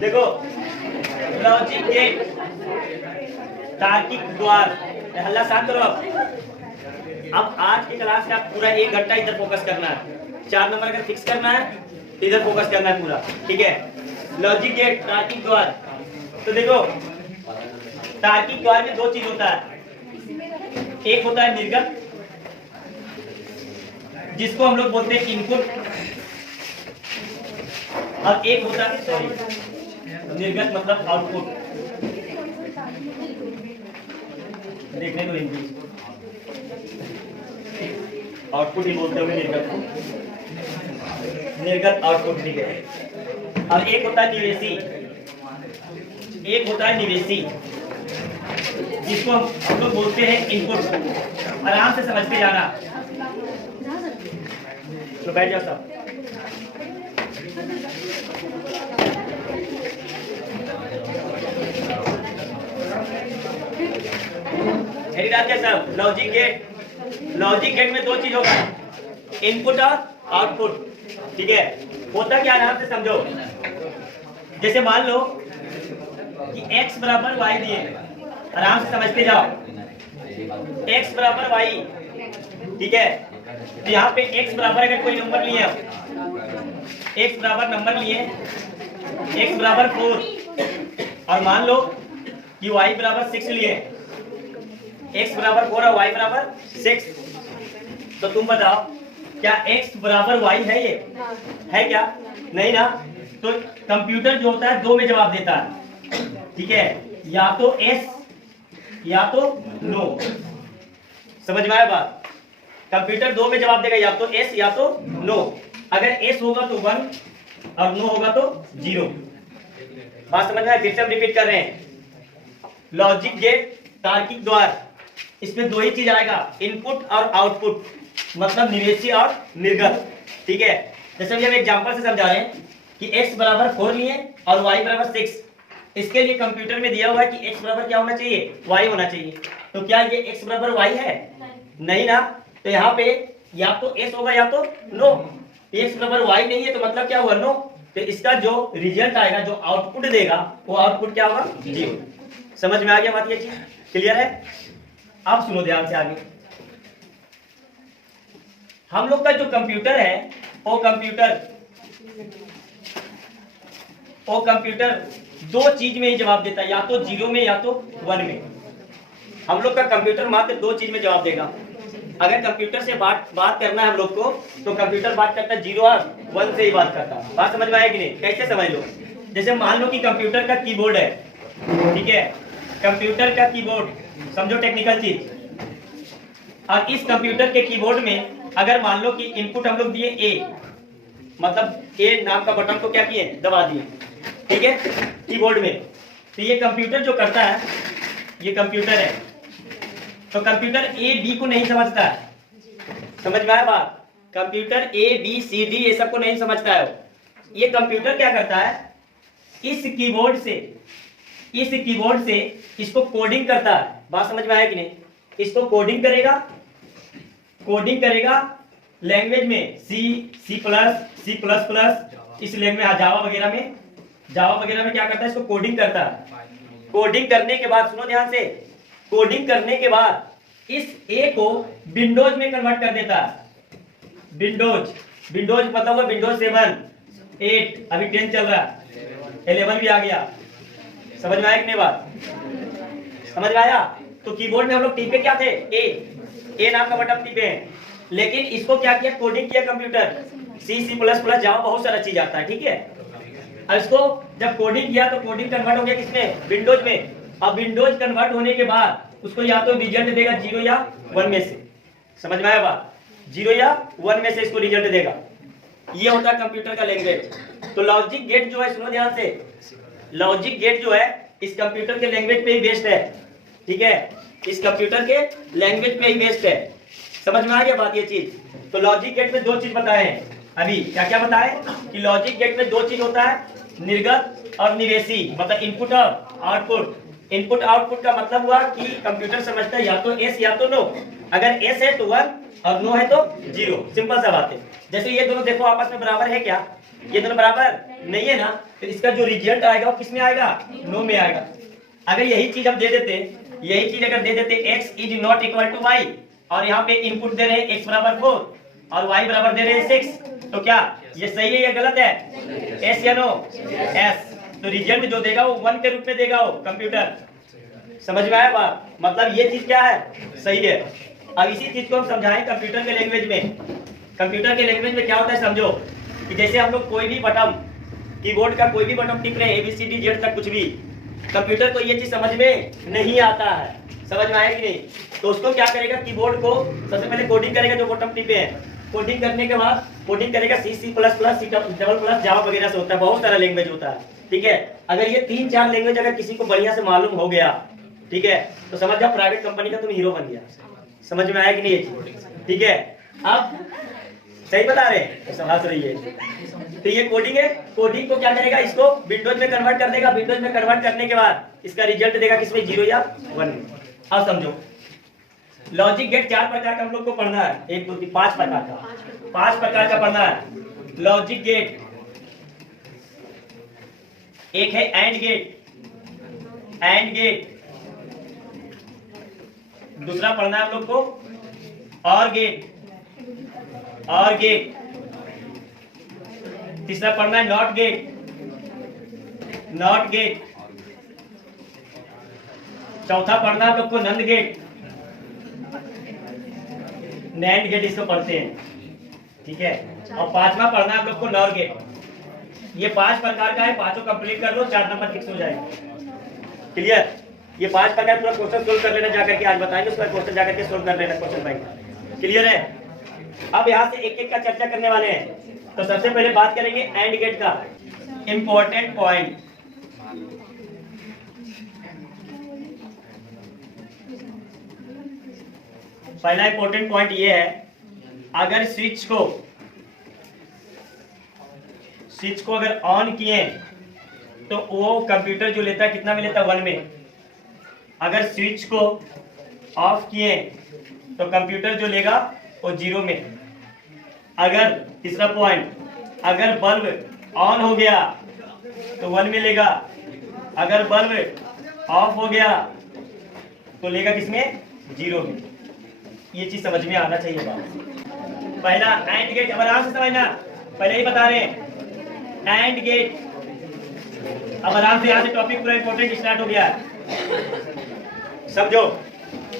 देखो logic gate, तार्किक द्वार। हल्ला शांत करो। अब आज की क्लास का पूरा 1 घंटा इधर फोकस करना है। 4 नंबर अगर फिक्स करना है तो इधर फोकस करना है पूरा, ठीक है। लॉजिक गेट, तार्किक द्वार। तो देखो तार्किक द्वार में 2 चीज होता है। एक होता है निर्गत, जिसको हम लोग बोलते हैं इनपुट, और एक होता है निर्गत मतलब आउटपुट। देखने को इंग्लिश आउटपुट ही बोलते होंगे निर्गत को, निर्गत आउटपुट, ठीक है। और एक होता है निवेशी, एक होता है निवेशी जिसको हम लोग बोलते हैं इनपुट। आराम से समझते जाना। तो बैठ जाओ सब। सब लॉजिक गेट, लॉजिक गेट में 2 चीज होगा, इनपुट और आउटपुट, ठीक है। होता क्या, आराम से समझो। जैसे मान लो कि x बराबर y दिए, आराम से समझते जाओ। x बराबर y, ठीक है। तो यहाँ पे x बराबर अगर कोई नंबर लिए, x बराबर नंबर लिए, x बराबर 4, और मान लो कि y बराबर 6 लिए, x बराबर 4 और y बराबर 6। तो तुम बताओ क्या x बराबर y है? ये है क्या? नहीं ना। तो कंप्यूटर जो होता है 2 में जवाब देता है, ठीक है। या तो s या तो नो। समझ में आया बात? कंप्यूटर 2 में जवाब देगा, या तो s या तो नो। अगर s होगा तो 1 और नो होगा तो 0। बात समझ में आया? फिर से हम रिपीट कर रहे हैं। लॉजिक गेट, तार्किक द्वार, इसमें 2 ही चीज आएगा, इनपुट और आउटपुट, मतलब निवेशी और निर्गत, ठीक है। जैसे हम एग्जांपल से समझा रहे हैं कि x बराबर 4 लिए और y बराबर 6। इसके लिए कंप्यूटर में दिया हुआ है कि x बराबर क्या होना चाहिए? y होना चाहिए। तो क्या ये x बराबर y है? नहीं ना। तो यहाँ पे या तो s होगा या तो नो। x बराबर y नहीं है तो मतलब क्या हुआ? नो। तो इसका जो रिजल्ट आएगा, जो आउटपुट देगा, वो आउटपुट क्या होगा? 0। समझ में आ गया बात? ये चीज क्लियर है? अब सुनो ध्यान से आगे। हम लोग का जो कंप्यूटर है, वो कंप्यूटर 2 चीज में ही जवाब देता है, या तो 0 में या तो 1 में। हम लोग का कंप्यूटर मात्र 2 चीज में जवाब देगा। अगर कंप्यूटर से बात करना है हम लोग को, तो कंप्यूटर बात करता है 0 और 1 से ही बात करता है। बात समझ में आया कि नहीं? कैसे समझ लो। जैसे मान लो कि कंप्यूटर का कीबोर्ड है, ठीक है। कंप्यूटर का कीबोर्ड समझो, टेक्निकल चीज। और इस कंप्यूटर के कीबोर्ड में अगर मान लो कि इनपुट हम लोग दिए A, मतलब A नाम का बटन को क्या किए? दबा दिए, ठीक है, कीबोर्ड में। तो ये कंप्यूटर जो करता है, ये कंप्यूटर है, तो कंप्यूटर A B को नहीं समझता है। समझ में आया बात? Computer A B C D ये सब को नहीं समझता है। ये कंप्यूटर क्या करता है? इस कीबोर्ड से इसको कोडिंग करता है। बात समझ में आया कि नहीं? इसको कोडिंग करेगा लैंग्वेज में, C++, इस लैंग्वेज जावा वगैरह में क्या करता है? इसको कोडिंग करता है। कोडिंग करने के बाद, सुनो ध्यान से, कोडिंग करने के बाद इस A को विंडोज में कन्वर्ट कर देता है। विंडोज मतलब वो विंडोज 7, 8, अभी 10 चल रहा है, 11 भी आ गया। समझ में आया कि नहीं बात? समझ में आया? तो कीबोर्ड में हम लोग टीपे क्या थे? ए नाम का बटन टीपे हैं। लेकिन इसको क्या किया? कोडिंग किया कंप्यूटर। C++, जावा, बहुत सारा चीज आता है, ठीक है। अब इसको जब कोडिंग किया तो कोडिंग कन्वर्ट हो गया किसमें? विंडोज में। अब विंडोज कन्वर्ट होने के बाद उसको या तो रिजल्ट देगा 0 या 1 में से। समझ में आया बात? 0 या 1 में से इसको रिजल्ट देगा। ये होता है कंप्यूटर का लैंग्वेज। तो लॉजिक गेट जो है, सुनो ध्यान से, लॉजिक गेट जो है इस कंप्यूटर के लैंग्वेज पे ही बेस्ड है, ठीक है। इस कंप्यूटर के लैंग्वेज पे ही बेस्ड है। समझ में आ गया बात? ये चीज। तो लॉजिक गेट में 2 चीज बताए हैं अभी। क्या क्या बताए? कि लॉजिक गेट में 2 चीज होता है, निर्गत और निवेशी, मतलब इनपुट और आउटपुट। इनपुट आउटपुट का मतलब हुआ कि कंप्यूटर समझता है या तो एस या तो नो। अगर एस है तो 1 और नो है तो 0। सिंपल सा बात है। जैसे ये दोनों देखो आपस में बराबर है क्या? ये दोनों बराबर नहीं है ना, तो इसका जो रिजल्ट आएगा वो किस में आएगा? नो में आएगा। अगर यही चीज हम दे देते, यही चीज अगर दे देते x is not equal to y, और यहाँ पे इनपुट दे रहे हैं x बराबर 4 और y बराबर दे रहे हैं 6, तो क्या ये सही है या गलत है? एस या नो? एस। तो रिजल्ट जो देगा वो 1 के रूप में देगा वो कंप्यूटर। समझ में आया बात? मतलब ये चीज क्या है? सही है। अब इसी चीज को हम समझाएं कंप्यूटर के लैंग्वेज में। कंप्यूटर के लैंग्वेज में क्या होता है समझो, कि जैसे हम लोग कोई भी बटन, कीबोर्ड का कोई भी बटन टिप रहे हैं ABCD Z तक कुछ भी, कंप्यूटर को ये चीज समझ में नहीं आता है। समझ में आया कि नहीं? तो उसको क्या करेगा, कीबोर्ड को सबसे पहले कोडिंग करेगा जो बटन टिपे हैं। कोडिंग करने के बाद कोडिंग करेगा C++, C++, जावा वगैरह से होता है, बहुत सारा लैंग्वेज होता है। ठीक है, अगर ये 3-4 लैंग्वेज अगर किसी को बढ़िया से मालूम हो गया, ठीक है, तो समझ जाओ प्राइवेट कंपनी का तुम हीरो बन गया। समझ में आया कि नहीं ये चीज? ठीक है, अब सही बता रहे हैं, समझ रही है। तो ये कोडिंग है। कोडिंग को क्या करेगा, इसको विंडोज में कन्वर्ट कर देगा। विंडोज में कन्वर्ट करने के बाद इसका रिजल्ट देगा किसमें? 0 या 1। अब समझो, लॉजिक गेट 4 प्रकार का हम लोग को पढ़ना है। 1 2 3 5 प्रकार का, 5 प्रकार का पढ़ना है लॉजिक गेट। एक है एंड गेट, एंड गेट। दूसरा पढ़ना है हम लोग को और गेट, और गेट। तीसरा पढ़ना है नॉट गेट, नॉट गेट। चौथा पढ़ना है हम लोग को नंद गेट, नैंड गेट इसको पढ़ते हैं। ठीक है, और पांचवा पढ़ना है हम लोग को नॉर गेट। ये 5 प्रकार का है, पांचों कंप्लीट कर लो, 4 नंबर फिक्स हो जाएगा। क्लियर? ये 5 प्रकार पूरा क्वेश्चन सोल्व कर लेना जाकर के, आज बताएंगे उसका क्वेश्चन जाकर के सोल्व कर लेना क्वेश्चन भाई। क्लियर है? अब यहाँ से एक एक का चर्चा करने वाले हैं। तो सबसे पहले बात करेंगे एंड गेट का इंपॉर्टेंट पॉइंट। पहला इंपॉर्टेंट पॉइंट ये है, अगर स्विच को अगर ऑन किए तो वो कंप्यूटर जो लेता है कितना में लेता है? 1 में। अगर स्विच को ऑफ किए तो कंप्यूटर जो लेगा वो 0 में। अगर तीसरा पॉइंट, अगर बल्ब ऑन हो गया तो 1 में लेगा। अगर बल्ब ऑफ हो गया तो लेगा किसमें? 0 में। ये चीज समझ में आना चाहिए बात। पहला एंड गेट, अब आराम से समझना, पहले ही बता रहे हैं एंड गेट। अब आराम से यहाँ से टॉपिक पूरा इंपॉर्टेंट स्टार्ट हो गया है। समझो,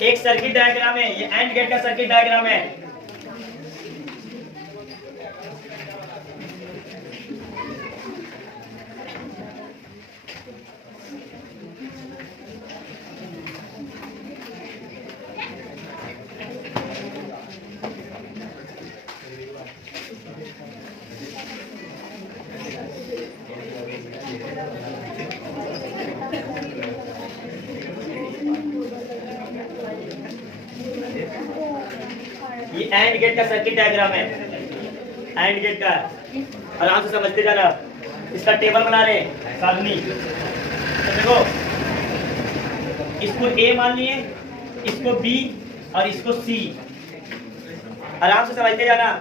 एक सर्किट डायग्राम है, ये एंड गेट का सर्किट डायग्राम है। ये एंड गेट का सर्किट डायग्राम है, एंड गेट का। आराम से समझते जाना। इसका टेबल बना रहे साधनी। तो देखो, इसको A मान लिए, इसको B और इसको C। आराम से समझते जाना।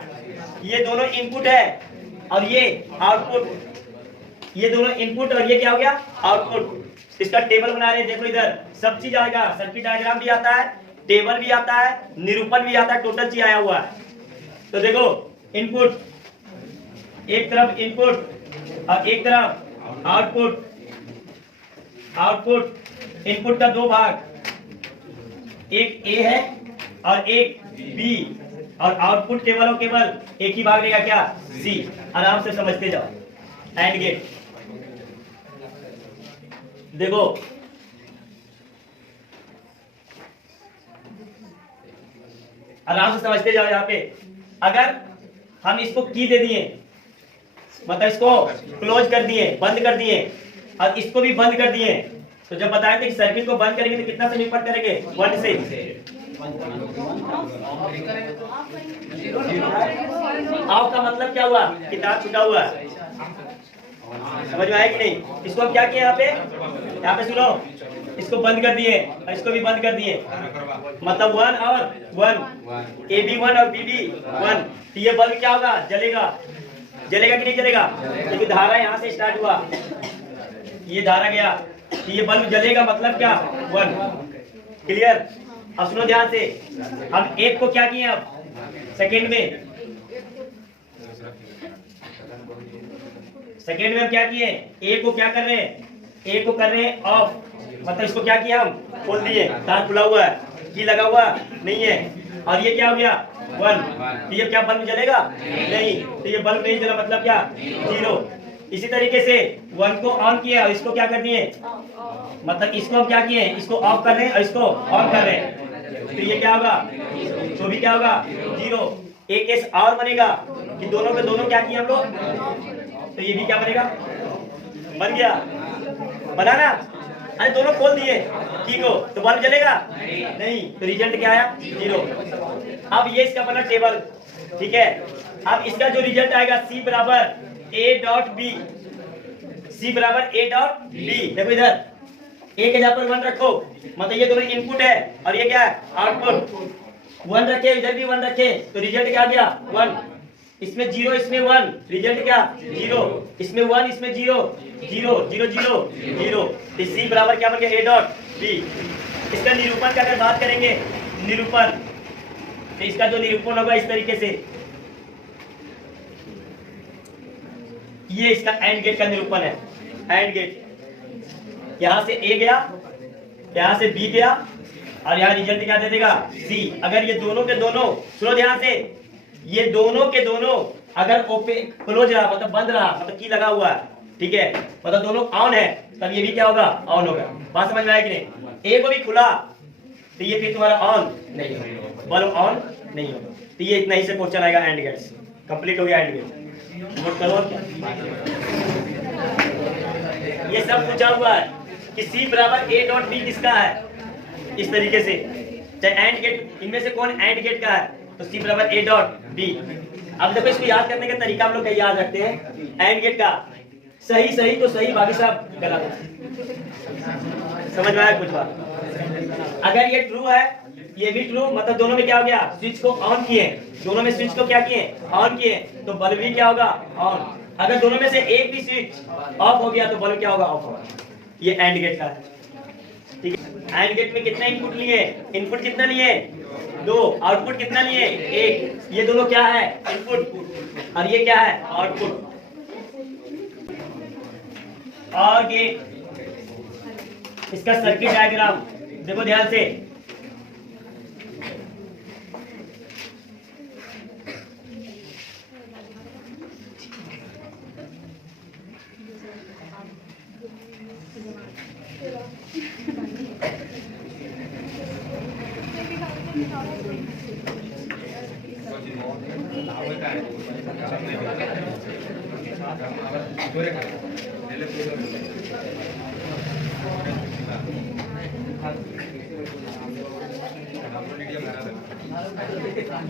ये दोनों इनपुट है और ये आउटपुट। ये दोनों इनपुट और ये क्या हो गया? आउटपुट। इसका टेबल बना रहे हैं। देखो इधर सब चीज आएगा, सर्किट डायग्राम भी आता है, टेबल भी आता है, निरूपण भी आता है, टोटल चीज आया हुआ है। तो देखो, इनपुट, एक तरफ इनपुट और एक तरफ आउटपुट। आउटपुट इनपुट का 2 भाग, एक A है और एक B, और आउटपुट केवल और केवल एक ही भाग लेगा, क्या? C। आराम से समझते जाओ। एंड गेट देखो, आराम से समझते जाओ। यहाँ पे अगर हम इसको की दे दिए, मतलब इसको क्लोज कर दिए, बंद कर दिए, और इसको भी बंद कर दिए, तो जब बताया था कि सर्किट को बंद करेंगे तो कितना से निपट करेंगे? 1 से। ऑफ का मतलब क्या हुआ? कि तार छूटा हुआ है। समझ में आया कि नहीं? इसको हम क्या किए यहाँ पे सुनो, इसको बंद कर दिए और इसको भी बंद कर दिए, मतलब 1 और 1, ए बी 1 और बी बी 1। तो ये बल्ब क्या होगा, जलेगा। जलेगा कि नहीं जलेगा, क्योंकि धारा यहाँ से स्टार्ट हुआ, ये धारा गया, तो ये बल्ब जलेगा, मतलब क्या 1। क्लियर। अब सुनो ध्यान से, हम एक को क्या किए, अब सेकेंड में हम क्या किए, ए को क्या कर रहे हैं, ए को कर रहे हैं ऑफ, मतलब इसको क्या किया, हम खोल दिए, तार खुला हुआ है, की लगा हुआ नहीं है, और ये क्या हो गया 1। तो ये क्या बल्ब जलेगा, नहीं, तो ये बल्ब नहीं जला, मतलब क्या 0। इसी तरीके से 1 को ऑन किया और इसको क्या कर दिए, मतलब इसको हम क्या किए, इसको ऑफ कर रहे हैं और इसको ऑन कर रहे हैं, तो ये क्या होगा, तो भी क्या होगा 0। एक केस और बनेगा कि दोनों के दोनों क्या किए हम लोग, तो ये भी क्या बनेगा, बन गया, बनाना। अरे दोनों खोल दिए की को, तो बल्ब जलेगा नहीं, तो रिजल्ट क्या आया 0। अब ये इसका बना टेबल, ठीक है। अब इसका जो रिजल्ट आएगा C बराबर A डॉट बी, C बराबर A डॉट बी। देखो इधर A के जगह पर 1 रखो, मतलब ये दोनों इनपुट है और ये क्या है आउटपुट। 1 रखे, इधर भी 1 रखे, तो रिजल्ट क्या गया 1। इसमें 0, इसमें 1, रिजल्ट क्या 0, इसमें 1, इसमें 0, 0 0 0 0। तो C बराबर क्या बन गया A डॉट बी। इसका निरूपण का अगर बात करेंगे, निरूपण, तो इसका जो निरूपण होगा इस तरीके से, ये इसका एंड गेट का निरूपण है। एंड गेट, यहां से A गया, यहां से B गया, और यहाँ रिजल्ट क्या दे देगा C। अगर ये दोनों के दोनों, सुनो ध्यान से, ये दोनों के दोनों अगर ओपन क्लोज रहा, मतलब बंद रहा, मतलब की लगा हुआ है, ठीक है, मतलब दोनों ऑन है, तब ये भी क्या होगा ऑन होगा। बात समझ में आया कि नहीं। ए को भी खुला, तो ये फिर तुम्हारा ऑन नहीं होगा, बल्ब ऑन नहीं होगा। तो ये इतना ही से क्वेश्चन आएगा एंड गेट्स, कंप्लीट हो गया एंड गेट। नोट करो क्या, ये सब पूछा हुआ है कि C बराबर A डॉट बी किसका है, इस तरीके से, चाहे एंड गेट, इनमें से कौन एंड गेट का है, तो C बराबर A डॉट बी। अब देखो इसको याद करने का तरीका हम लोग क्या याद रखते हैं, एंड गेट का सही सही तो सही, बाकी सब गलत। समझ में आया कुछ बात। अगर ये ट्रू है, ये भी ट्रू, मतलब दोनों में क्या हो गया, स्विच को ऑन किए, दोनों में स्विच को क्या किए ऑन किए, तो बल्ब भी क्या होगा ऑन। अगर दोनों में से एक भी स्विच ऑफ हो गया तो बल्ब क्या होगा ऑफ होगा। ये एंड गेट का है, ठीक है। एंड गेट में कितना इनपुट लिए, इनपुट कितना लिए 2, आउटपुट कितना लिए 1। ये दोनों क्या है इनपुट और ये क्या है आउटपुट। और गेट, इसका सर्किट डायग्राम देखो ध्यान से,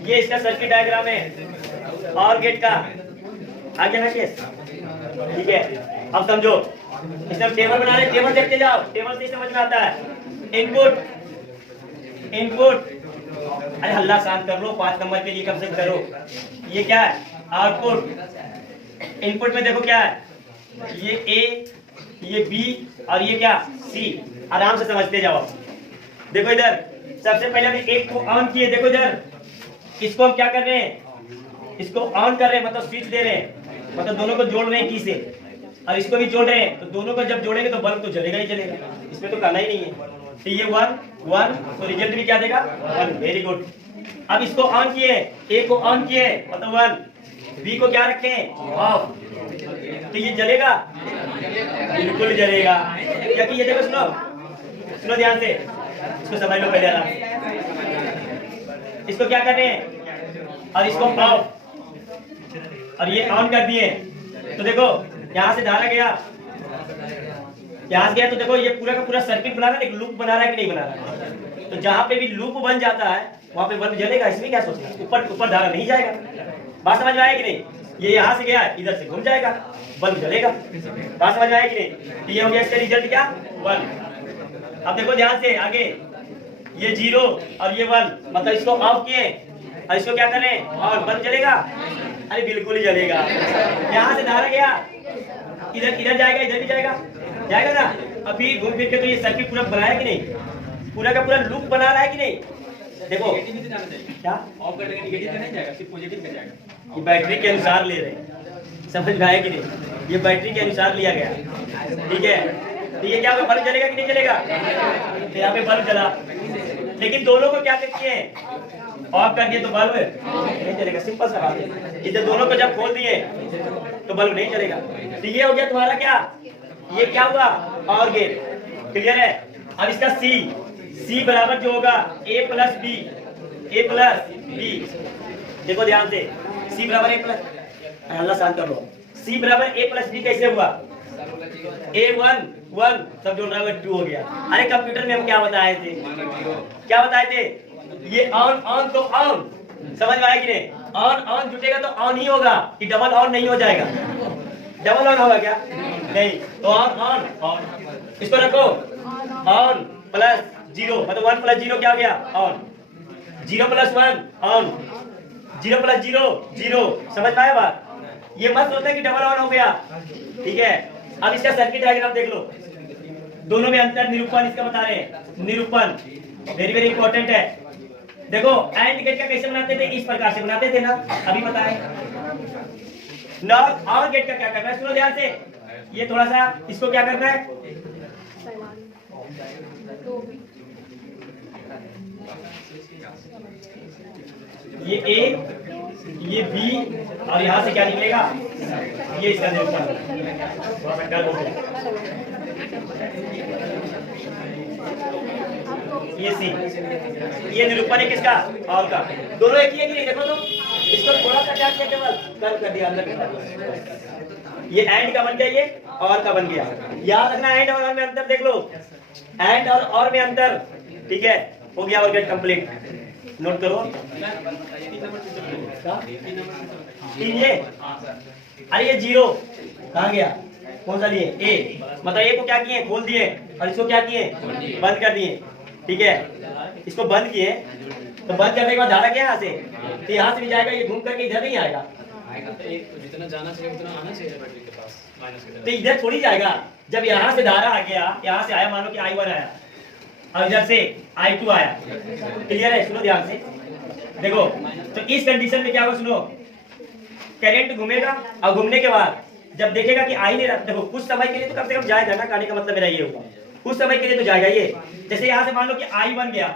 ये इसका सर्किट डायग्राम है और गेट का। आगे ना केस, ठीक है। अब समझो, इसमें टेबल बना रहे, टेबल देखते जाओ, टेबल से समझ में आता है। इनपुट, इनपुट, अरे हल्ला शांत कर लो, 5 नंबर के लिए कम से कम करो। ये क्या है आउटपुट। इनपुट में देखो क्या है, ये A, ये B और ये क्या C। आराम से समझते जाओ। देखो इधर सबसे पहले हमने एक को ऑन किए, देखो इधर इसको हम क्या कर रहे हैं, इसको ऑन कर रहे हैं, मतलब स्विच दे रहे हैं, मतलब दोनों को जोड़ रहे हैं की से, और इसको भी जोड़ रहे हैं, तो दोनों को जब जोड़ेंगे तो बल्ब तो जलेगा ही जलेगा, इसमें तो करना ही नहीं है। तो ये 1 1, तो रिजल्ट भी क्या देगा 1। Very good. अब इसको ऑन किए, ए को ऑन किए मतलब 1, बी को क्या रखे ऑफ, तो ये जलेगा, बिल्कुल जलेगा, क्योंकि ये देखो, सुनो ध्यान से, इसको समझ लो पहले आराम। इसको क्या कर रहे हैं और इसको ऑफ, और ये ऑन कर दिए, तो देखो यहाँ से धारा गया, यहाँ से गया, तो देखो ये पूरा का पूरा सर्किट बना रहा है, एक लूप बना रहा है कि नहीं बना रहा है। तो जहाँ पे भी लूप बन जाता है वहाँ पे बल्ब जलेगा, इसमें क्या सोचना, ऊपर धारा नहीं जाएगा। बात समझ में आया कि नहीं। ये यहाँ से गया, इधर से घूम जाएगा, बल्ब जलेगा। बात समझ में आया कि नहीं। ये हो गया इसका रिजल्ट क्या 1। अब देखो ध्यान से आगे, ये 0 और ये 1, मतलब इसको ऑफ किए और इसको क्या करें और बल्ब जलेगा? अरे बिल्कुल ही जलेगा। यहाँ से धारा गया, इधर इधर जाएगा, इधर भी जाएगा, जाएगा ना। अब फिर घूम फिर के तो ये सर्किट पूरा बनाया कि नहीं, पूरा का पूरा लूप बना रहा है कि नहीं। देखो क्या ऑफ करने के नेगेटिव नहीं जाएगा, सिर्फ पॉजिटिव पे जाएगा। ये बैटरी के अनुसार ले रहे हैं, समझ में आया कि नहीं? ये बैटरी के अनुसार लिया गया, ठीक है। तो ये क्या होगा, बल्ब जलेगा कि नहीं जलेगा? तो यहाँ पे बल्ब जला, लेकिन दोनों को क्या किए ऑफ कर दिए तो बल्ब नहीं जलेगा। सिंपल सा बात है। इधर दोनों को जब खोल दिए तो बल्ब नहीं जलेगा। तो ये हो गया तुम्हारा क्या, ये क्या हुआ और गेट, क्लियर है। अब इसका सी बराबर जो होगा a प्लस बी, देखो ध्यान से, सी बराबर a प्लस, अल्लाह शांत कर लो, सी बराबर a प्लस बी कैसे हुआ? a1 1 सब जोड़ रहा है 2 हो गया। अरे कंप्यूटर में हम क्या बताए थे, क्या बताए थे? ये ऑन तो ऑन, समझ में आया कि नहीं? ऑन जुटेगा तो ऑन ही होगा, कि डबल ऑन नहीं हो जाएगा। डबल ऑन होगा क्या? नहीं। तो ऑन इसको रखो, ऑन प्लस 0, मतलब 1 प्लस 0 क्या हो गया? ऑन। 0 प्लस 1 ऑन, 0 प्लस 0 समझ में आया बात? ये मत सोचना कि डबल ऑन हो गया, ठीक है। अब इसका सर्किट डायग्राम देख लो, दोनों में अंतर निरूपण इसका बता रहे हैं। निरूपण वेरी वेरी इंपॉर्टेंट है। देखो एंड गेट का कैसे बनाते थे, इस प्रकार से बनाते थे ना, अभी बताए ना। और गेट का क्या करना है, सुनो ध्यान से, ये थोड़ा सा इसको क्या करना है, ये ए, ये बी, और यहां से क्या निकलेगा, ये इसका निरूपण। ये सी, ये निरूपण है किसका, और का। दोनों एक ही है कि नहीं? देखो तो इसको थोड़ा सा क्या किया, केवल कर्व कर दिया, अंदर कर दिया। ये एंड का बन गया, ये और का बन गया। याद रखना एंड और में अंतर देख लो, एंड और में अंतर, ठीक है। हो गया और गेट कंप्लीट, नोट करो। 3 ये, अरे ये 0 कहाँ गया, कौन सा लिए? ए, मतलब ए को क्या किए, खोल दिए, और इसको क्या किए, बंद कर दिए, ठीक है। इसको बंद किए तो बंद करने के बाद धारा क्या यहाँ से, तो यहाँ से भी जाएगा, ये घूम करके इधर नहीं आएगा, जितना जाना चाहिए उतना आना चाहिए बैटरी के पास, माइनस की तरफ। तो इधर थोड़ी जाएगा। जब यहाँ से धारा आ गया, यहाँ से आया, मान लो कि I1 आया और इधर से I2 आया, क्लियर है? सुनो ध्यान से, देखो तो इस कंडीशन में क्या होगा, सुनो, करंट घूमेगा और घूमने के बाद जब देखेगा कि आ ही नहीं रहा, देखो कुछ समय के लिए तो कम से कम जाएगा ना, कहने का मतलब मेरा ये होगा, कुछ समय के लिए तो जाएगा ये। जैसे यहाँ से मान लो कि I1 गया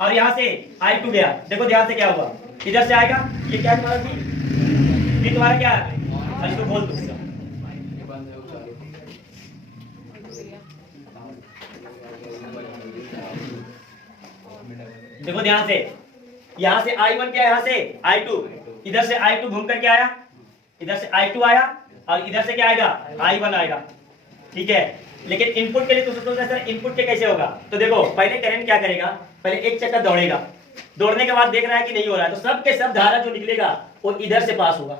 और यहाँ से I2 गया, देखो ध्यान से क्या हुआ, इधर से आएगा, ये क्या तुम्हारा भी तुम्हारा क्या है, और इसको खोल दो। देखो ध्यान से, यहाँ से I1 गया, यहाँ से I2, इधर से I2 घूम करके आया, इधर से I2 आया और इधर से क्या आएगा, I1 आएगा, ठीक है। लेकिन इनपुट के लिए तो सोचो सर इनपुट के कैसे होगा, तो देखो पहले करंट क्या करेगा, पहले एक चक्कर दौड़ेगा, दौड़ने के बाद देख रहा है कि नहीं हो रहा है, तो सब के सब धारा जो निकलेगा वो इधर से पास होगा।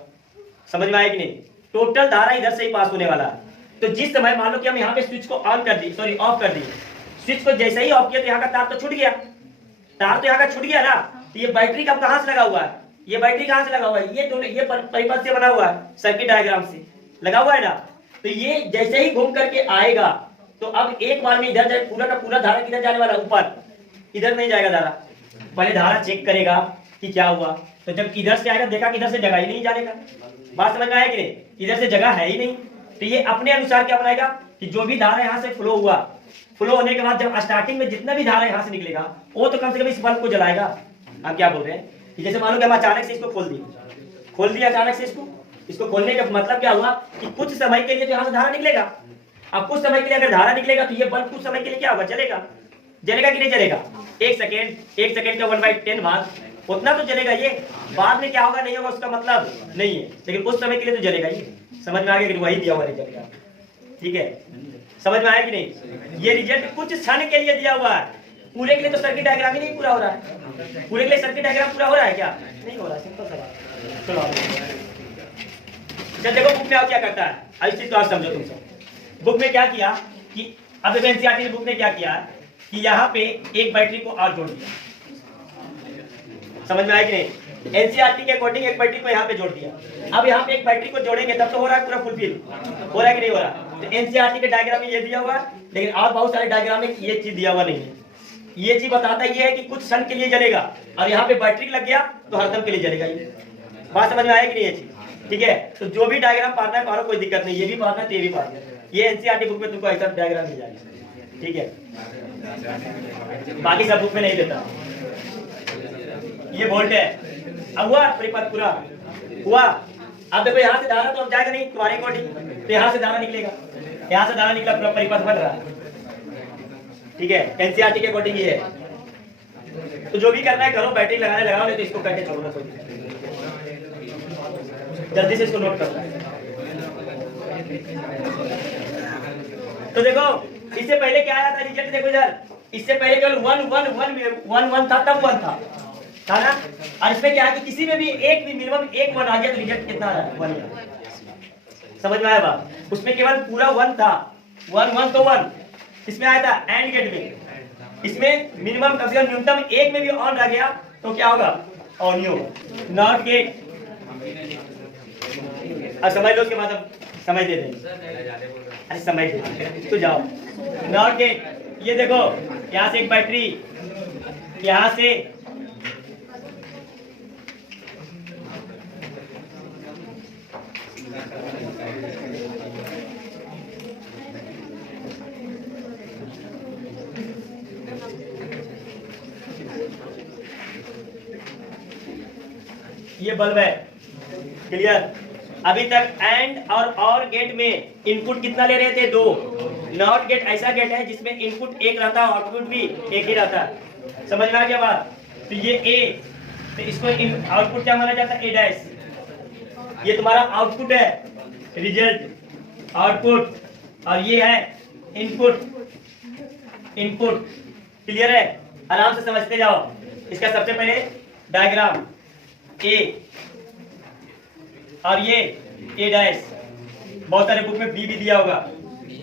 समझ में आया कि नहीं? टोटल धारा इधर से ही पास होने वाला है। तो जिस समय मान लो कि हम यहाँ पे स्विच को ऑन कर दी, सॉरी ऑफ कर दी, स्विच को जैसे ही ऑफ किया तो यहाँ का तार तो छूट गया, तार तो यहाँ का छूट गया ना। तो ये बैटरी का कहाँ से लगा हुआ है, ये बैटरी कहाँ से लगा हुआ है, ये दोनों ये परिपथ से बना हुआ है, सर्किट डायग्राम से लगा हुआ है ना। तो ये जैसे ही घूम करके आएगा तो अब एक बार में इधर जाए, पूरा का पूरा धारा किधर जाने वाला, ऊपर, इधर नहीं जाएगा धारा। पहले धारा चेक करेगा कि क्या हुआ, तो जब इधर से आएगा देखा कि इधर से जगह ही नहीं जाने का, बात समझ में आया कि नहीं, इधर से जगह है ही नहीं। तो ये अपने अनुसार क्या बनाएगा कि जो भी धारा यहाँ से फ्लो हुआ, फ्लो होने के बाद जब स्टार्टिंग में जितना भी धारा यहाँ से निकलेगा वो तो कम से कम इस बल्ब को जलाएगा। आप क्या बोल रहे हैं कि जैसे मान लो कि हम अचानक से इसको खोल दिया अचानक से इसको खोलने का मतलब क्या हुआ कि कुछ समय के लिए तो यहाँ से धारा निकलेगा। अब कुछ समय के लिए अगर धारा निकलेगा तो ये बल्ब कुछ समय के लिए क्या होगा, जलेगा कि नहीं जलेगा? एक सेकेंड का 1/10 भाग उतना तो जलेगा ये, बाद में क्या होगा नहीं होगा उसका मतलब नहीं है, लेकिन उस समय के लिए तो जलेगा ये। समझ में आ गया कि वही दिया हुआ रिजल्ट, ठीक है? समझ में आया कि नहीं? ये रिजल्ट कुछ क्षण के लिए दिया हुआ है, पूरे के लिए तो सर्किट डायग्राम ही नहीं पूरा हो रहा है। पूरे के लिए सर्किट डायग्राम पूरा हो रहा है क्या? नहीं हो रहा, सिंपल सा बात। चलो देखो बुक में आप क्या करता है, इस चीज को आप समझो। तुम सब बुक में क्या किया कि अब एनसीईआरटी बुक ने क्या किया कि कि यहाँ पे एक बैटरी को और जोड़ दिया, समझ में आया कि नहीं? एनसीईआरटी के अकॉर्डिंग एक बैटरी को यहाँ पे जोड़ दिया। अब यहाँ पे एक बैटरी को जोड़ेंगे तब तो हो रहा है पूरा फुलफिल, हो रहा है कि नहीं हो रहा? तो एनसीईआरटी के डायग्राम में ये दिया हुआ है, लेकिन और बहुत सारे डायग्राम में ये चीज दिया हुआ नहीं है। ये चीज बताता ये है कि कुछ क्षण के लिए जलेगा, और यहाँ पे बैटरी लग गया तो हरदम के लिए जलेगा। ये बात समझ में आया कि नहीं? ये चीज ठीक है। तो जो भी डायग्राम पढ़ना है पढ़ो, कोई दिक्कत नहीं, ये भी पढ़ना है तो ये भी पढ़ना है। ये एनसीईआरटी बुक में तुमको ऐसा डायग्राम मिल जाएगा, ठीक है? बाकी सब बुक में नहीं देता। ये वोल्ट है, अब हुआ परिपथ पूरा हुआ। अब देखो यहाँ से धारा तो अब जाएगा नहीं तुम्हारे अकॉर्डिंग, तो यहाँ से धारा निकलेगा, यहाँ से धारा निकला, पूरा परिपथ बन रहा है, ठीक है? एनसीईआरटी के अकॉर्डिंग ये है। तो जो भी करना है करो, बैटरी लगाने लगाओ, नहीं तो इसको करके छोड़ो, जल्दी से इसको नोट करो। तो देखो इससे पहले क्या आया था रिजल्ट, देखो इधर, इससे पहले केवल 1 था, तब 1 था ना? और इसमें क्या है कि किसी में भी एक भी मिनिमम एक 1 आ गया तो रिजल्ट कितना आ रहा है? 1 आ। समझ में आया बात? उसमें केवल पूरा 1 था, 1 तो 1 इसमें आया था एंड गेट में। इसमें मिनिमम कम से कम न्यूनतम एक में भी ऑन रह गया तो क्या होगा? ऑन ही होगा, नॉट गेट। अब समझ लो, उसके बाद अब समझ दे देंगे। अरे समझ दे तो जाओ। नॉट गेट, ये देखो यहाँ से एक बैटरी, यहाँ से ये बल्ब है, क्लियर? अभी तक एंड और गेट में इनपुट कितना ले रहे थे? 2। नॉट गेट ऐसा गेट है जिसमें इनपुट एक रहता है, आउटपुट भी एक ही रहता है। समझ में आ गया बात? तो ये ए, तो इसको आउटपुट क्या माना जाता है? ए डैश। ये तुम्हारा आउटपुट है, रिजल्ट आउटपुट, और ये है इनपुट, इनपुट। क्लियर है? आराम से समझते जाओ। इसका सबसे पहले डायग्राम ए, और ये ए डैश। बहुत सारे बुक में बी भी दिया होगा।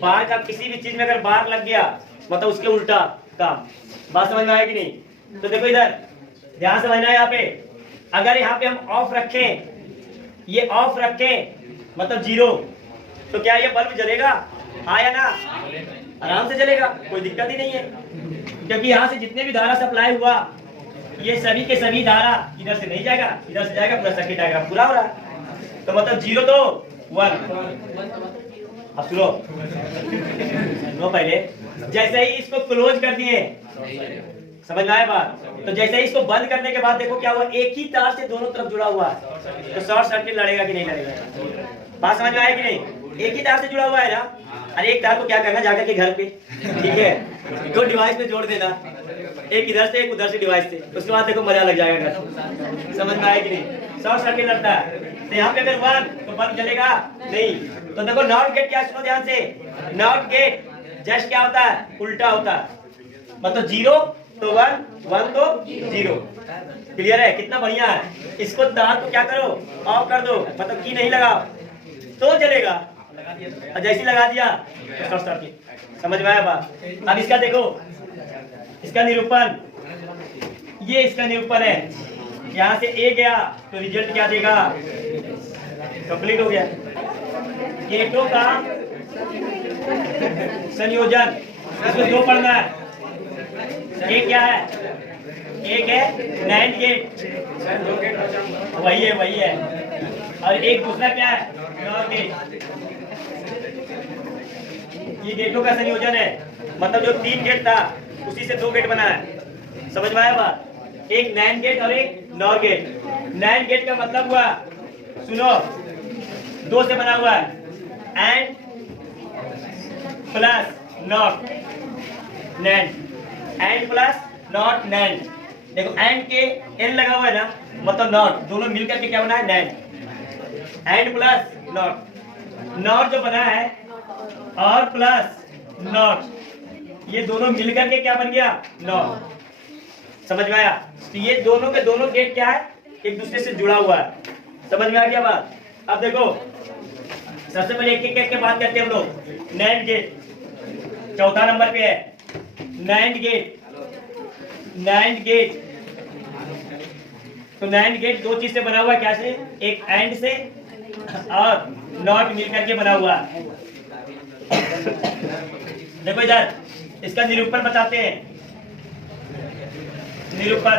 बार का किसी भी चीज में अगर बार लग गया मतलब उसके उल्टा काम। बात समझ में आया कि नहीं? तो देखो इधर ध्यान समझना है। यहाँ पे अगर यहाँ पे हम ऑफ रखें, ये ऑफ रखें मतलब 0, तो क्या ये बल्ब जलेगा? हाँ या ना? आराम से जलेगा, कोई दिक्कत ही नहीं है, क्योंकि यहाँ से जितने भी धारा सप्लाई हुआ ये सभी के सभी धारा इधर से नहीं जाएगा, इधर से जाएगा, पूरा सर्किट डायग्राम पूरा हो रहा है। तो मतलब 0 तो 1। अब सुनो पहले, जैसे ही इसको क्लोज कर दिए, समझ में आया बात? तो जैसे ही इसको बंद करने के बाद देखो क्या हुआ, एक ही तार से दोनों तरफ जुड़ा हुआ है, तो शॉर्ट सर्किट लड़ेगा कि नहीं लड़ेगा? बात समझ में आया कि नहीं? एक ही तार से जुड़ा हुआ है ना। अरे एक तार को क्या करना, जाकर के घर पे, ठीक है, 2 डिवाइस में जोड़ देना, एक इधर से एक उधर से डिवाइस से, उसके बाद देखो मजा लग जाएगा घर। समझ में आया कि नहीं? शॉर्ट सर्किट लगता है। तो यहाँ पे अगर 1 तो बल्ब जलेगा नहीं। तो देखो नॉट गेट क्या, सुनो ध्यान से, नॉट गेट जस्ट क्या होता है? उल्टा होता है, मतलब 0 तो 1, 1 तो 0। क्लियर है? कितना बढ़िया है। इसको तार को क्या करो, ऑफ कर दो, मतलब की नहीं लगाओ तो जलेगा, और जैसे लगा दिया तो शॉर्ट सर्किट। समझ में आया बात? अब इसका देखो, इसका निरूपण, ये इसका निरूपण है। यहाँ से ए गया तो रिजल्ट क्या देगा? कंप्लीट हो गया। गेटों का संयोजन, इसमें 2 पढ़ना है। एक क्या है? एक है नैंड गेट, वही है, और एक दूसरा क्या है? NOR gate. ये गेटों का संयोजन है, मतलब जो 3 गेट था उसी से 2 गेट बना है। समझ में आया बात? एक नैंड गेट और एक नॉर गेट। नैंड गेट का मतलब हुआ, सुनो, 2 से बना हुआ है, and plus not NAND, and plus not NAND. देखो एंड के एन लगा हुआ है ना, मतलब नॉट, दोनों मिलकर के क्या बना है? NAND. And plus not, not जो बना है और प्लस नॉट, ये दोनों मिलकर के क्या बन गया? नॉट। समझ में आया? तो ये दोनों के दोनों गेट क्या है? एक दूसरे से जुड़ा हुआ है। समझ में आ गया बात? अब देखो सबसे पहले एक एक गेट की बात करते हैं हम लोग। नैंड गेट 4था नंबर पे है। NAND gate, NAND gate. तो नैंड गेट दो चीज से बना हुआ है, क्या से? एक एंड से और नॉट मिलकर के बना हुआ है। देखो इधर इसका निरूपण बताते हैं, निरूपण।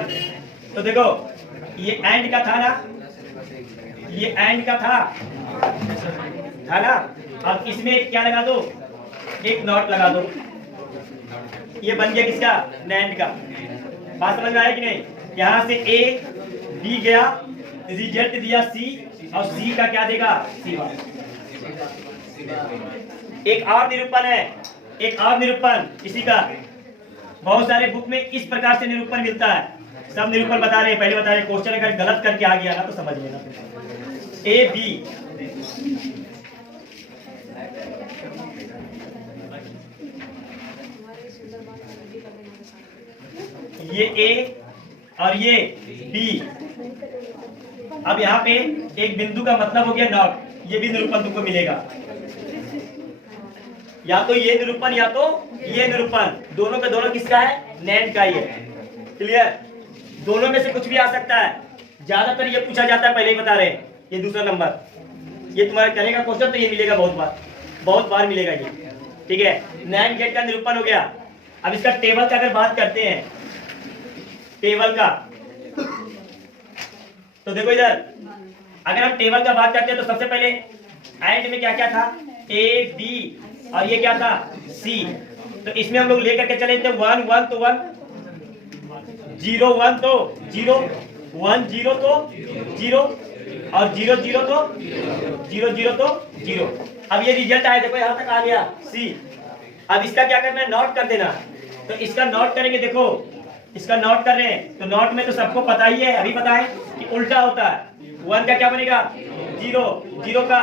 तो देखो ये एंड का था ना, ये एंड का था ना। अब इसमें क्या लगा दो? एक नॉट लगा दो। ये बन गया किसका? नैंड का। बात समझ में आया कि नहीं? यहां से ए बी गया, रिजल्ट दिया सी, और सी का क्या देगा? सी। एक और निरूपण है, एक और निरूपण इसी का। बहुत सारे बुक में इस प्रकार से निरूपण मिलता है। सब निरूपण बता रहे हैं, पहले बता रहे हैं। क्वेश्चन अगर गलत करके आ गया ना तो समझ लेना। ए बी, ये ए और ये बी। अब यहाँ पे एक बिंदु का मतलब हो गया नॉट। ये भी निरूपण तुमको मिलेगा, या तो ये निरूपण या तो ये निरूपण। दोनों के दोनों किसका है? नैंड का ही है। क्लियर? दोनों में से कुछ भी आ सकता है। ज्यादातर ये पूछा जाता है, पहले ही बता रहे हैं। ये दूसरा नंबर, ये तुम्हारा करेगा क्वेश्चन तो ये मिलेगा, बहुत बार मिलेगा ये। ठीक है, नैंड गेट का निरूपण हो गया। अब इसका टेबल का अगर बात करते हैं, टेबल का, तो देखो इधर अगर हम टेबल का बात करते हैं तो सबसे पहले एंड में क्या क्या था? ए बी, और ये क्या था? सी। तो इसमें हम लोग लेकर के चले थे 1 1 तो 1, 0 1 तो 0, 1 0 तो 0, और 0 0 तो 0 0 तो 0। अब ये रिजल्ट आया, देखो यहां तक आ गया सी। अब इसका क्या करना है? नोट कर देना। तो इसका नोट करेंगे। देखो इसका नोट कर रहे हैं तो नोट में तो सबको पता ही है, अभी पता है कि उल्टा होता है। 1 का क्या बनेगा? 0, 0 का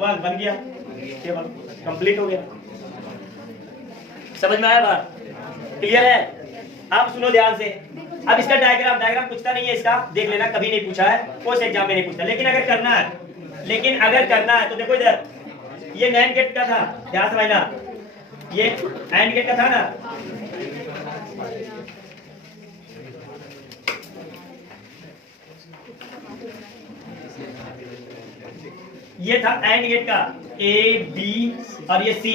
1 बन गया, केवल कंप्लीट हो गया। समझ में आया बात? क्लियर है? अब सुनो ध्यान से। अब इसका डायग्राम पूछता नहीं है, इसका देख लेना, कभी नहीं पूछा है, कोई एग्जाम में नहीं पूछता। लेकिन अगर करना है तो देखो इधर ये नैंड गेट का था, ध्यान समझना। ये एंड गेट का था ना, ये था एंड गेट का, ए बी और ये सी।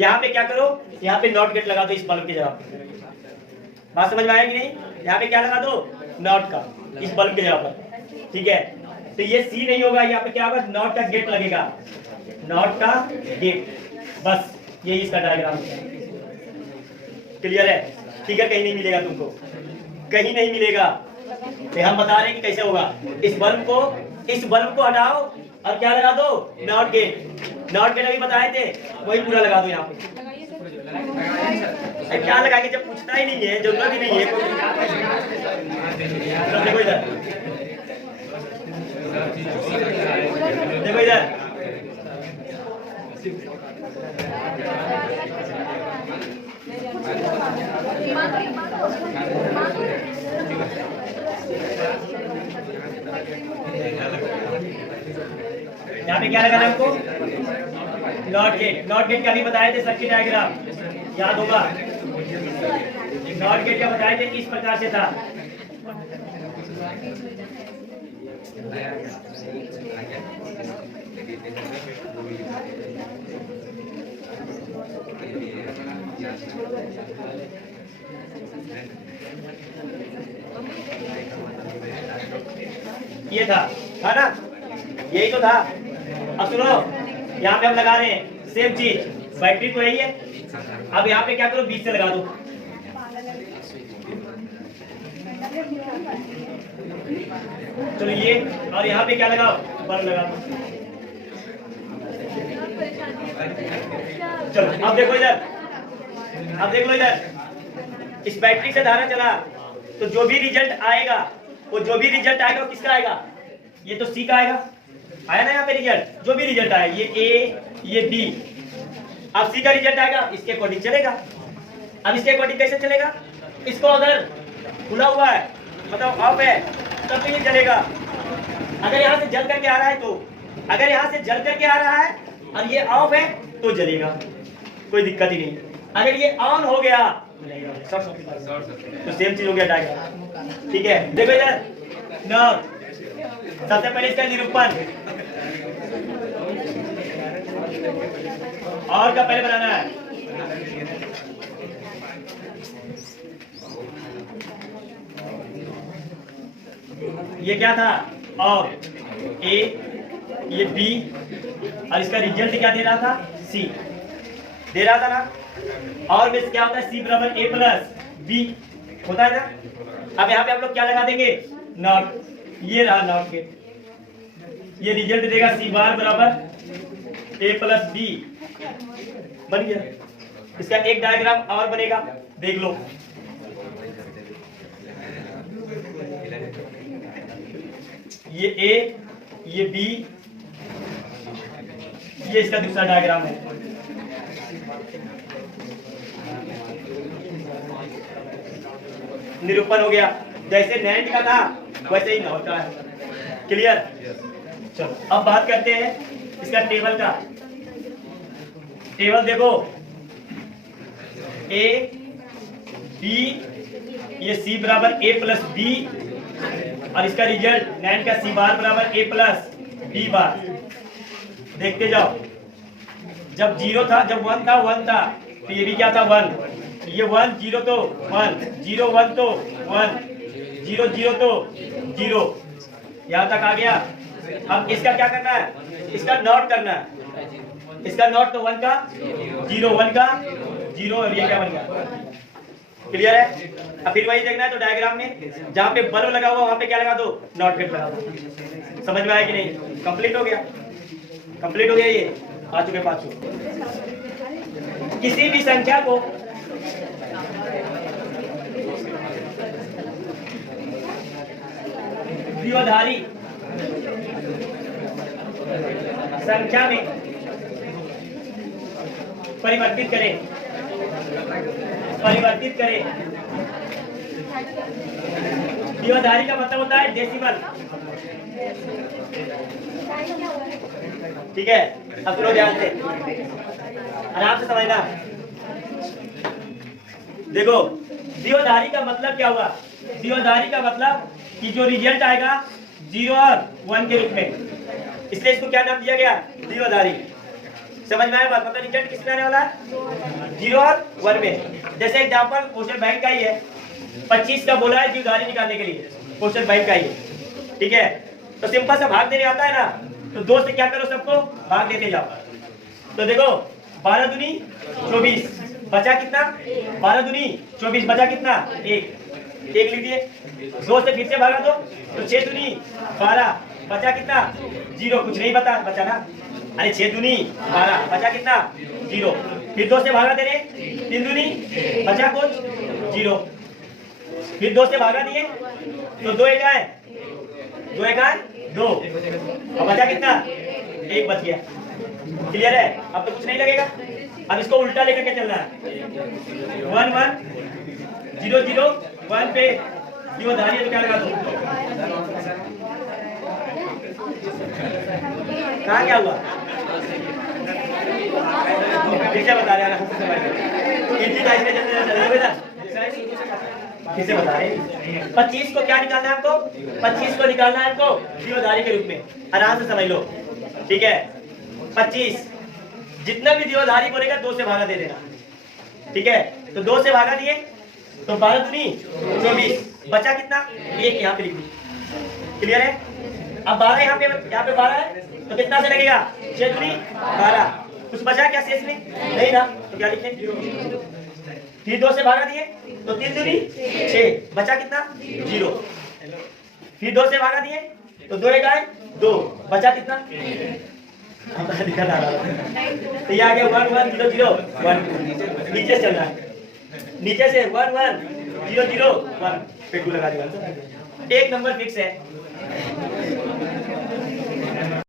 यहाँ पे क्या करो? यहाँ पे नॉट गेट लगा दो इस बल्ब की जगह पे। बात समझ में आया कि नहीं? यहाँ पे क्या लगा दो? नॉट का, इस बल्ब की जगह पर। ठीक है, तो ये सी नहीं होगा, यहाँ पे क्या होगा? नॉट का गेट लगेगा, नॉट का गेट। बस यही इसका डायग्राम है। क्लियर है? ठीक है, कहीं नहीं मिलेगा तुमको, कहीं नहीं मिलेगा। तो हम बता रहे हैं कि कैसे होगा। इस बल्ब को हटाओ और क्या लगा दो? Not gate. नॉट गेट अभी बताए थे, वही पूरा लगा दो यहाँ पे। क्या लगाएंगे जब पूछता ही नहीं है, जरूरत ही नहीं है। देखो इधर, देखो इधर, यहाँ पे क्या लगाना हमको? Not gate. नॉट गेट का भी बताए थे सर्किट डायग्राम, याद होगा। नॉट गेट का बताए थे किस प्रकार से था। ये था ना, यही तो था। अब सुनो, यहाँ पे हम लगा रहे हैं सेम चीज, बैटरी तो यही है। अब यहाँ पे क्या करो? 20 से लगा दो। चलो ये, और यहाँ पे क्या लगाओ? बल्ब लगा दो। चलो अब देखो इधर, अब देख लो इधर, इस बैटरी से धारा चला तो जो भी रिजल्ट आएगा वो किसका आएगा? ये तो सी का आएगा। आया ना यहाँ पे रिजल्ट? जो भी रिजल्ट आया, ये ए ये बी। अब सी का रिजल्ट आएगा, इसके अकॉर्डिंग चलेगा। अब इसके अकॉर्डिंग कैसे चलेगा? इसको अगर खुला हुआ है, मतलब ऑफ है, तब तो ये चलेगा। अगर यहाँ से जल करके आ रहा है तो, अगर यहाँ से जल करके आ रहा है और ये ऑफ है तो जलेगा, कोई दिक्कत ही नहीं। अगर ये ऑन हो गया तो सेम चीज हो गया डायग्राम। ठीक है, देखो इधर नॉट, सबसे पहले इसका निरूपण और का पहले बनाना है। ये क्या था, और ए, ये बी, और इसका रिजल्ट क्या दे रहा था, सी दे रहा था ना। और में क्या होता है, सी बराबर ए प्लस बी होता है ना। अब यहाँ पे आप लोग क्या लगा देंगे, नॉट, ये रहा नॉट गेट, ये रिजल्ट देगा सी बार बराबर ए प्लस बी, बन गया। इसका एक डायग्राम और बनेगा, देख लो। ये ए, ये बी, ये इसका दूसरा डायग्राम है। निरूपण हो गया, जैसे नैंड का था वैसे ही नॉट का है। क्लियर? चलो अब बात करते हैं इसका टेबल का। टेबल देखो, ए बी, ये सी बराबर ए प्लस बी, और इसका रिजल्ट नैंड का सी बार बराबर ए प्लस बी बार। देखते जाओ, जब जीरो था, जब वन था, वन था, तो ये भी क्या था, वन। ये वन जीरो तो वन, जीरो वन तो वन, जीरो जीरो तो जीरो, यहां तक आ गया। अब इसका क्या करना है, इसका नॉट करना है। इसका नॉट तो वन का जीरो, वन का जीरो, और ये क्या बन गया। क्लियर है? अब फिर वही देखना है तो डायग्राम में जहां पे बल्ब लगा हुआ वहां पे क्या लगा दो, नॉट गेट लगा दो। समझ में आया कि नहीं? कंप्लीट हो गया, कंप्लीट हो गया। ये आ चुके 500। किसी भी संख्या को द्विआधारी संख्या में परिवर्तित करें, परिवर्तित करें। द्विआधारी का मतलब होता है डेसिमल। ठीक है, अब सुनो ध्यान से, आराम से समझना। देखो, द्विआधारी का मतलब क्या हुआ, द्विआधारी का मतलब कि जो रिजल्ट आएगा 0 और 1 के रूप में, इसलिए इसको क्या नाम दिया गया, द्विआधारी। समझ में आया बात? मतलब रिजल्ट किसमें आने वाला है, 0 और 1 में। जैसे एग्जांपल क्वेश्चन बैंक का ही है, 25 का बोला है द्विआधारी निकालने के लिए, क्वेश्चन बैंक का ही है। ठीक है, तो सिंपल सा भाग देने आता है ना, तो 2 से क्या करो, सबको भाग देते जाओ। तो देखो 12 दूनी 24, बचा कितना, 12 दूनी 24, बचा कितना, 1 लिख दिए। 2 से फिर से भागा दो तो 6 दूनी 12, बचा कितना, 0, कुछ नहीं बचा ना। अरे 6 दूनी 12, बचा कितना, 0। फिर 2 से भागा दे रहे, 3 दूनी, बचा कुछ, 0। फिर 2 से भागा दिए तो 2 एक आए, 2 एक आए 2, अब बचा कितना, 1 बच गया। क्लियर है? अब तो कुछ नहीं लगेगा। अब इसको उल्टा लेकर के चलना है, 1 1 0 0 1 पे द्विआधारी है तो क्या लगा दो। कहाँ क्या हुआ, कैसे बता रहे हैं, किसे बता रहे हैं। 25 को क्या निकालना है आपको, 25 को निकालना है आपको द्विआधारी के रूप में। आराम से समझ लो। ठीक है, 25 जितना भी द्विआधारी बोलेगा 2 से भागा दे देना। ठीक है, तो 2 से भागा दिए तो 12 दूनी 24, बचा कितना, 1 यहाँ पे लिख दी। क्लियर है? अब 12 यहाँ पे 12 है तो कितना से लगेगा, 6 दूनी 12, कुछ बचा क्या शेष में, नहीं ना, तो क्या लिखें, फिर 2 से भागा दिए तो 3 दूनी 6, बचा कितना, 0। फिर 2 से भागा दिए तो 2 एक आए 2, बचा कितना, दिखा रहा तो ये आ गया 1 1 0 0 1। नीचे चलना है, नीचे से 1 1 0 0 1 पे 2 लगा देगा। एक नंबर फिक्स है।